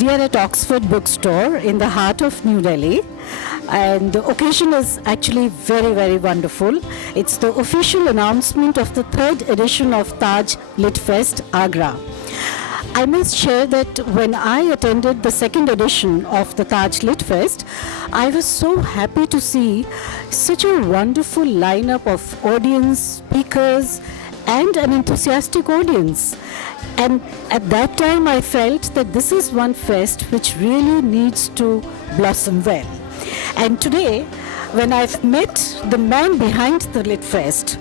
We are at Oxford Bookstore in the heart of New Delhi, and the occasion is actually very, very wonderful. It's the official announcement of the third edition of Taj Lit Fest, Agra. I must share that when I attended the second edition of the Taj Lit Fest, I was so happy to see such a wonderful lineup of audience, speakers, and an enthusiastic audience. And at that time, I felt that this is one fest which really needs to blossom well. And today, when I've met the man behind the Lit Fest,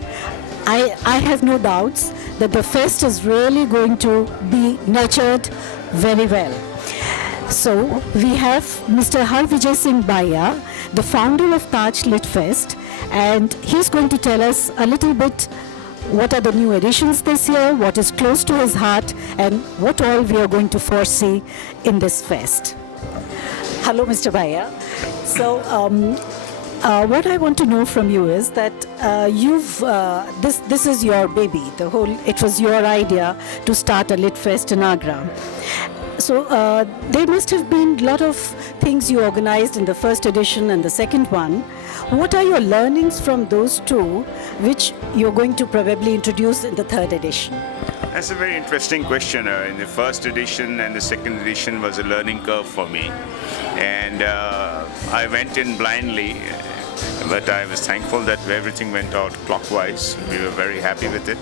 I have no doubts that the fest is really going to be nurtured very well. So we have Mr. Harvijay Singh Bahia, the founder of Taj Lit Fest, and he's going to tell us a little bit what are the new additions this year, what is close to his heart, and what all we are going to foresee in this fest. Hello, Mr. Bahia. So, what I want to know from you is that this is your baby. It was your idea to start a Lit Fest in Agra. So there must have been a lot of things you organized in the first edition and the second one. What are your learnings from those two, which you're going to probably introduce in the third edition? That's a very interesting question. In the first edition and the second edition was a learning curve for me. And I went in blindly, but I was thankful that everything went out clockwise. We were very happy with it.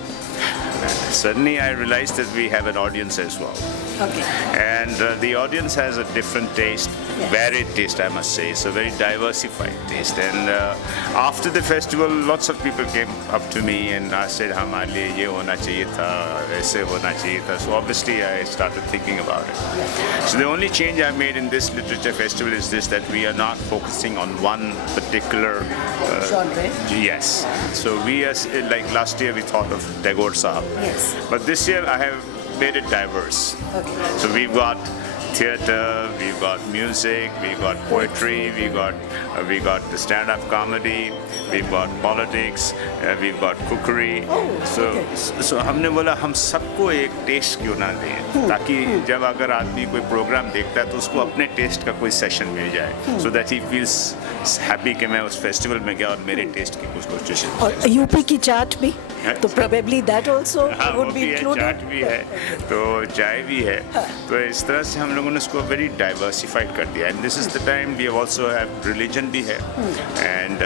Suddenly I realized that we have an audience as well. Okay. And the audience has a different taste, yes. Varied taste, I must say. It's a very diversified taste. And after the festival, lots of people came up to me and I said, "Hamare liye ye hona chahiye tha, aise hona chahiye tha." So obviously I started thinking about it. So the only change I made in this literature festival is this, that we are not focusing on one particular genre. Yes. So we are, like last year we thought of Tagore Sahab. Yes. But this year I have made it diverse. Okay. So we've got theatre, we've got music, we've got poetry, we got the stand-up comedy, we've got politics, we've got cookery. So हमने बोला हम सबको एक test क्यों ना दें, ताकि जब अगर आदमी कोई प्रोग्राम देखता है तो उसको अपने टेस्ट का कोई सेशन मिल जाए, so that he feels happy कि मैं उस फेस्टिवल में गया और मेरे टेस्ट की कुछ कोशिश। और यूपी की चाट भी, तो probably that also would be included. चाट भी है, तो चाय भी है, तो इस तरह से हम लोगों ने इसको very diversified कर दिया. And this is the time we also have religion भी है, and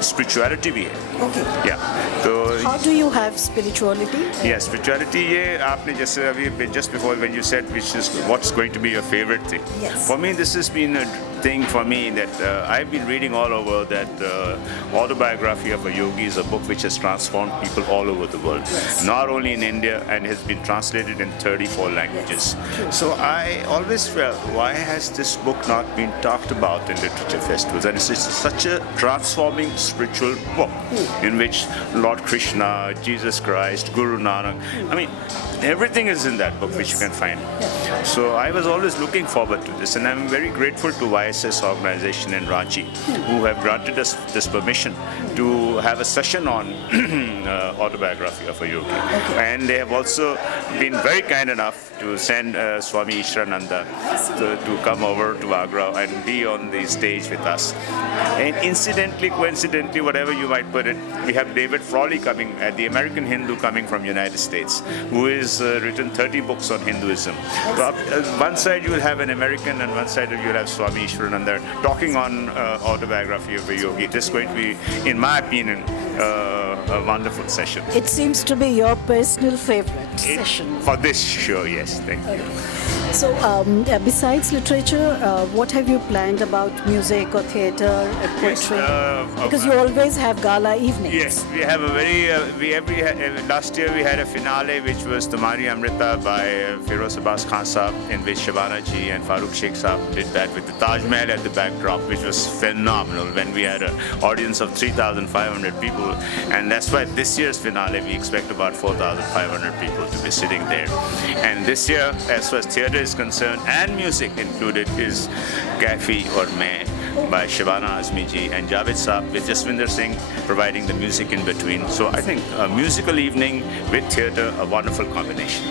spirituality भी है. Okay. Yeah. तो how do you have spirituality? Yeah, spirituality ये आपने जैसे अभी just before when you said which is what's going to be your favorite thing. Yes. For me, this has been a thing for me that I've been reading all over that autobiography of a yogi is a book which has transformed people all over the world. Yes. Not only in India, and has been translated in 34 languages. Yes. So I always felt, why has this book not been talked about in literature festivals? And it's such a transforming spiritual book in which Lord Krishna, Jesus Christ, Guru Nanak, I mean, everything is in that book which you can find. So I was always looking forward to this, and I'm very grateful to YSS organization in Ranchi who have granted us this permission to have a session on autobiography of a yogi. Okay. And they have also been very kind enough to send Swami Ishrananda to come over to Agra and be on the stage with us. And incidentally, coincidentally, whatever you might put it, we have David Frawley coming, the American Hindu coming from United States, who has written 30 books on Hinduism. So one side you will have an American and one side you will have Swami Ishrananda talking on autobiography of a yogi. It is going to be, in my opinion, a wonderful session. It seems to be your personal favorite session. For this show, yes. Thank you. So, besides literature, what have you planned about music or theatre or poetry? Because you always have gala evenings. Yes, we have a very. Last year we had a finale which was Tamari Amrita by Firoz Abbas Khan Saab, in which Shabana ji and Farooq Sheikh Saab did that with the Taj Mahal at the backdrop, which was phenomenal. When we had an audience of 3,500 people, and that's why this year's finale we expect about 4,500 people to be sitting there. And this year, as far as theatre is concerned and music included, is Kafi or Main, by Shivana Azmi ji, and Javed Saab with Jaswinder Singh providing the music in between. So I think a musical evening with theatre, a wonderful combination.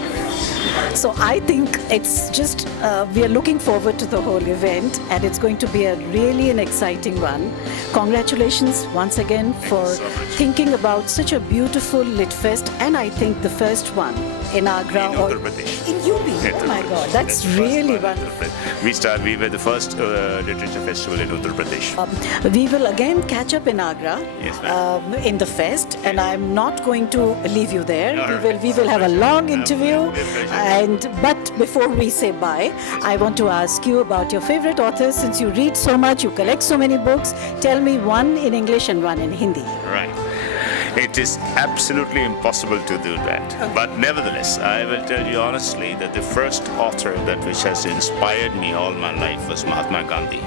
So I think it's just, we are looking forward to the whole event, and it's going to be a really an exciting one. Congratulations once again for so much. thinking about such a beautiful lit fest, and I think the first one in Agra In Uttar Pradesh. in UP. Oh my God, that's the first really one in wonderful. Uttar Pradesh. We were the first literature festival in Uttar Pradesh. We will again catch up in Agra, Yes, ma'am. in the fest, and I'm not going to leave you there. All We right. will have a long Absolutely. interview. Absolutely. But before we say bye, I want to ask you about your favorite authors. Since you read so much, you collect so many books. Tell me one in English and one in Hindi. Right. It is absolutely impossible to do that. But nevertheless, I will tell you honestly that the first author that which has inspired me all my life was Mahatma Gandhi.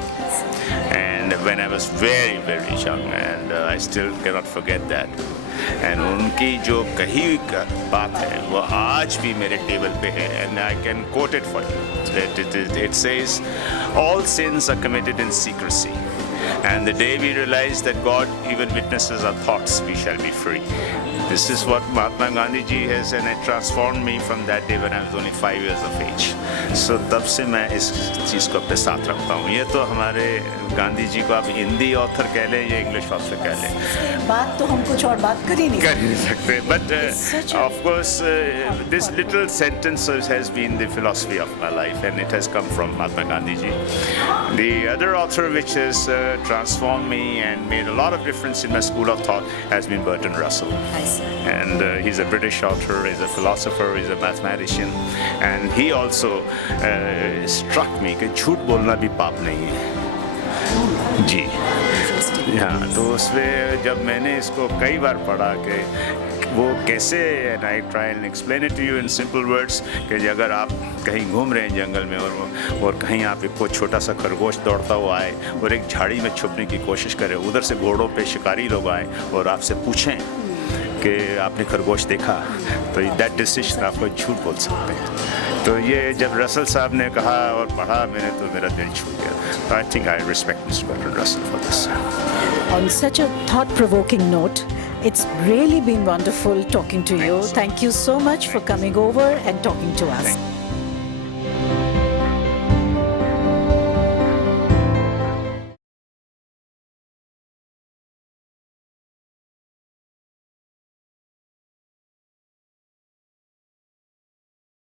And when I was very, very young, and I still cannot forget that. And उनकी जो कही हुई बात है वो आज भी मेरे टेबल पे है, and I can quote it for you. It says, all sins are committed in secrecy. And the day we realize that God even witnesses our thoughts, we shall be free. This is what Mahatma Gandhi ji has, and it transformed me from that day when I was only 5 years of age. So तब से मैं इस चीज़ को अपने साथ रखता हूँ. ये तो हमारे गांधी जी को आप हिंदी ऑथर कह लें या इंग्लिश ऑथर कह लें, बात तो हम कुछ और बात कर ही नहीं कर ही नहीं सकते. But such a- of course, this little sentence has been the philosophy of my life, and it has come from Mahatma Gandhi ji. The other author which has transformed me and made a lot of difference in my school of thought has been Bertrand Russell. I see. And he's a British author, he's a philosopher, he's a mathematician, and he also struck me कि झूठ बोलना भी पाप नहीं है जी. हाँ, तो उसमें जब मैंने इसको कई बार पढ़ा कि वो कैसे, and I try and explain it to you in simple words, कि अगर आप कहीं घूम रहे हैं जंगल में और कहीं आप एक कोई छोटा सा खरगोश दौड़ता हुआ आए और एक झाड़ी में छुपने की कोशिश करे, उधर से घोड़ों पे शिकारी लोग आए और आपसे पूछें कि आपने खरगोश देखा, तो दैट डिसीजन आपको झूठ बोल सकते हैं. तो ये जब रसल साहब ने कहा और पढ़ा मैंने, तो मेरा दिल छू गया. तो I think I respect mister Bertrand Russell for this. On such a thought-provoking note, it's really been wonderful talking to you. Thank you so much for coming over and talking to us.